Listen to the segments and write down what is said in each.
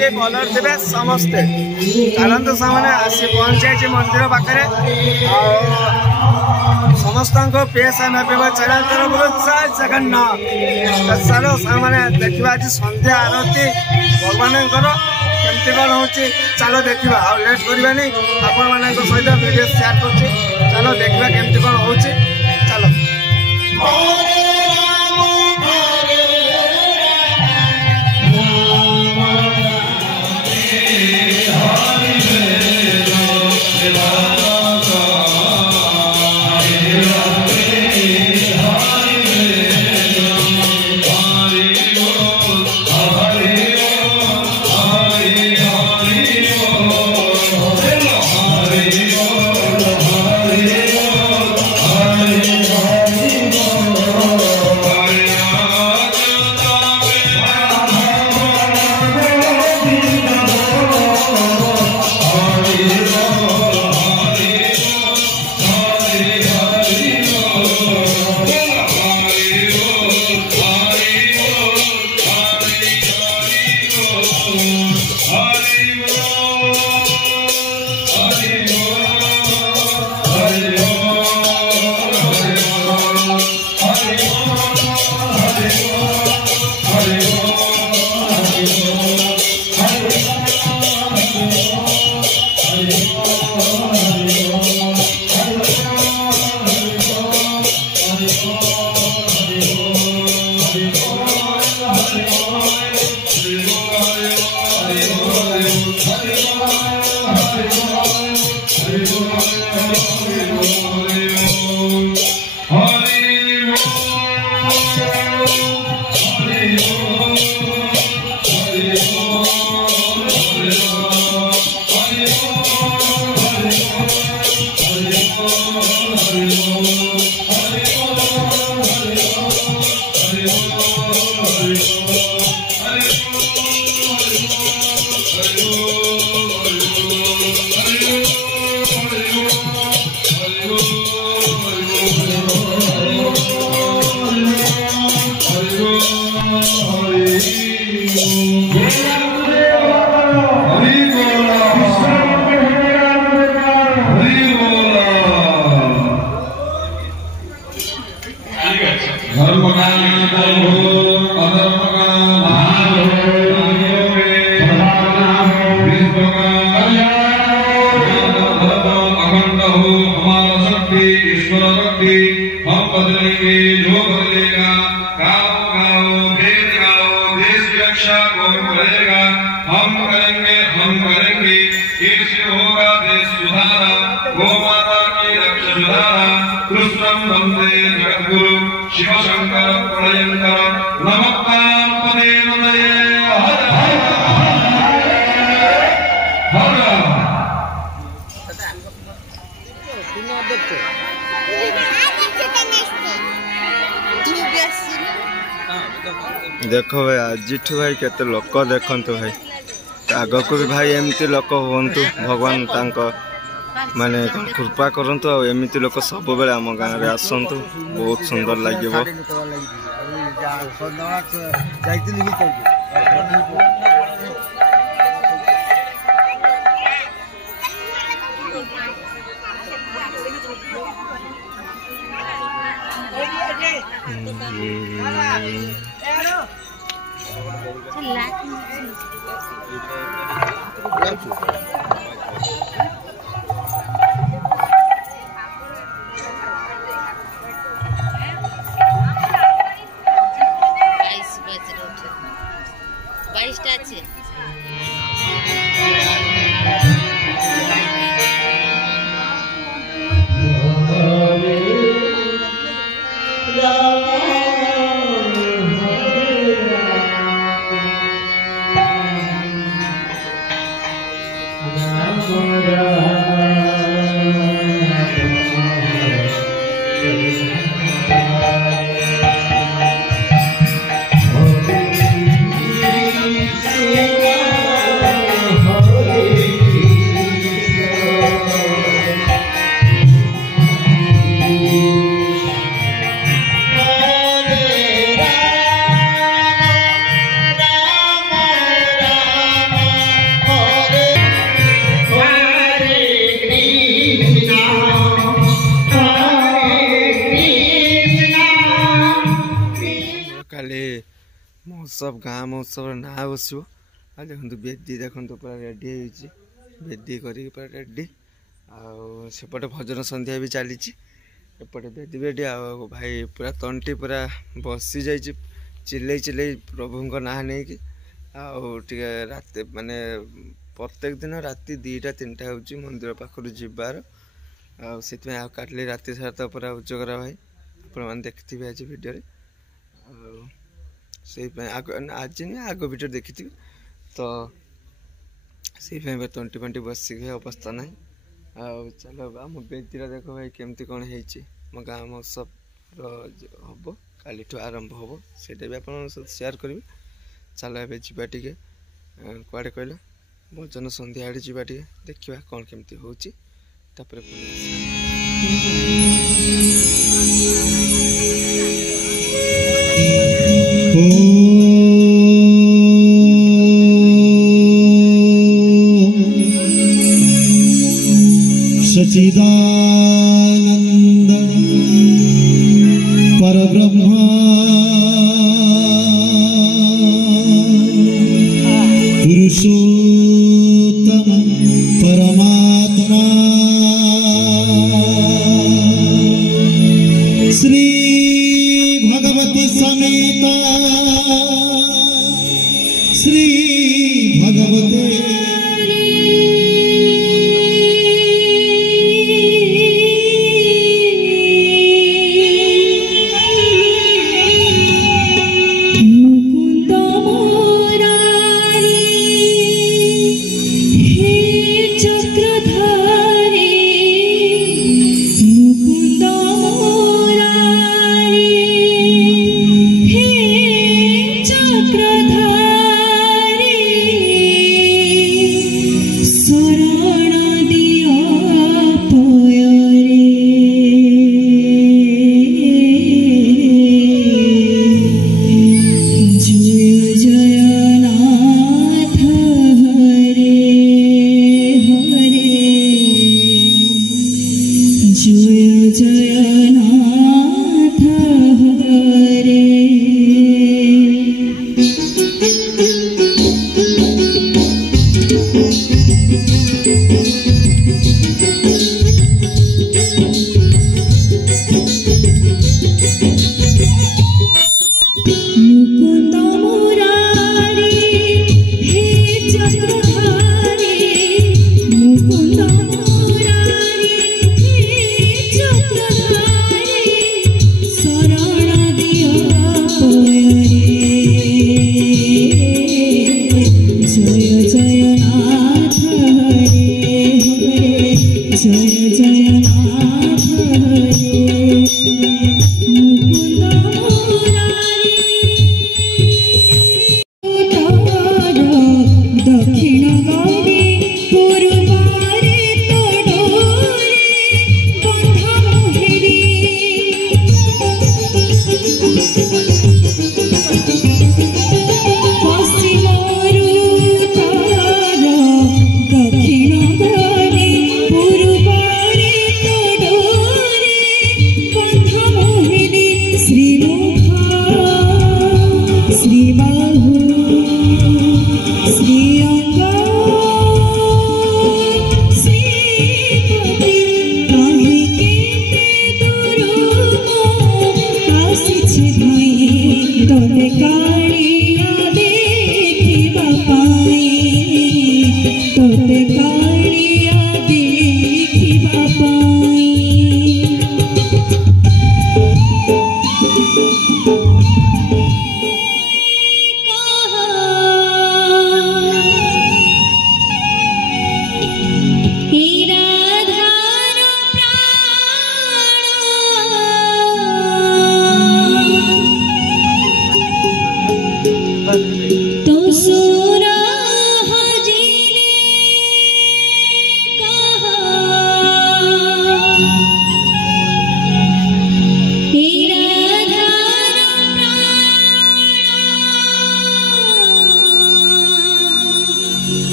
अच्छे भलर थे समस्ते चलते सामने आसी पहुंचे मंदिर पाखे समस्त पेश चैनल तरफ जय जगन्नाथ। चलो सामने देखा आज संध्या आरती भगवान केमती कौन हो चलो देखा आ लेट करवानी आपण मान सहित वीडियो शेयर कर चलो देखा केमती कौन हो चलो। देखो भाई आज भाई केते लोक देखते भाई आग को भी भाई एमती लोक हूँ भगवान माने कृपा करंतु एमती लोक सब बेले आम गाँव में आसतु बहुत सुंदर लगे। महोत्सव गाँ महोत्सव ना बस आ देखो बेदी देखो पूरा रेडी बेदी करी पूरा रेडी आसेपटे भजन संध्या भी चली एपटे बेदी बेदी आ भाई पूरा तंटी पूरा बसी जा चिल्ले चिल्ले प्रभु ना नहीं कि रात माने प्रत्येक दिन राति 2टा 3टा हो मंदिर पाखर जीवार काटली राति सारा तो पूरा उजगरा भाई आप देखिए आज वीडियो से आज नहीं आग वीडियो देखी तो से तंटी फंटी बसिक अवस्था ना चलो आम बेदी देख भाई केमती कौन हो गाँ महोत्सव हम काली आरंभ हम से भी आप सेयार करी चलो ए जावा टे कड़े कहल भजन संध्या आड़े जावा टे देखा कौन केमती हो सच्चिदानंद परब्रह्म पुरुषोत्तम परमात्मा श्री भगवती समेत श्री भगवते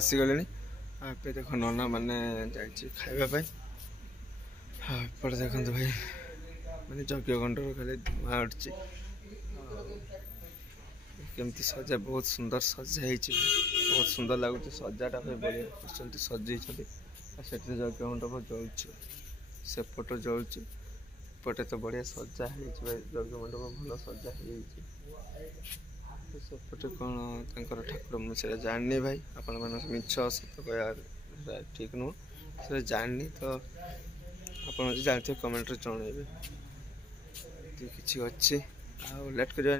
ଆସିଗଲେଣି। ଏବେ ଦେଖ ନନା ମାନେ ଯାଇଛି ଖାଇବା ପାଇଁ। ଏପଟେ ଦେଖନ୍ତୁ ଭାଇ ମାନେ ଯଜ୍ଞ କୁଣ୍ଡରୁ ଖାଲି ଧୂଆଁ ଉଠୁଛି। କେମିତି ସଜା ବହୁତ ସୁନ୍ଦର ସଜା ହେଇଛି, ବହୁତ ସୁନ୍ଦର ଲାଗୁଛି। ସଜାଟା ଭାଇ ବଢ଼ିଆ କରିଛନ୍ତି, ସଜେଇଛନ୍ତି। ଆଉ ସେଠି ଯଜ୍ଞ ମଣ୍ଡପ ଜଳୁଛି, ସେପଟ ଜଳୁଛି, ଏପଟେ ତ ବଢ଼ିଆ ସଜା ହେଇଛି ଭାଇ। ଯଜ୍ଞ ମଣ୍ଡପ ଭଲ ସଜା ହେଇଯାଇଛି। ସେପଟେ କ'ଣ ତାଙ୍କର ଠାକୁର ମୁଁ ସେଇଟା ଜାଣିନି ଭାଇ। ଆପଣମାନେ ମିଛ ସତ କହିବା ଠିକ୍ ନୁହଁ, ସେଇଟା ଜାଣିନି। ତ ଆପଣ ଯଦି ଜାଣିଥିବେ କମେଣ୍ଟରେ ଜଣାଇବେ। କିଛି ଅଛି ଆଉ ଲେଟ୍ କରିବା।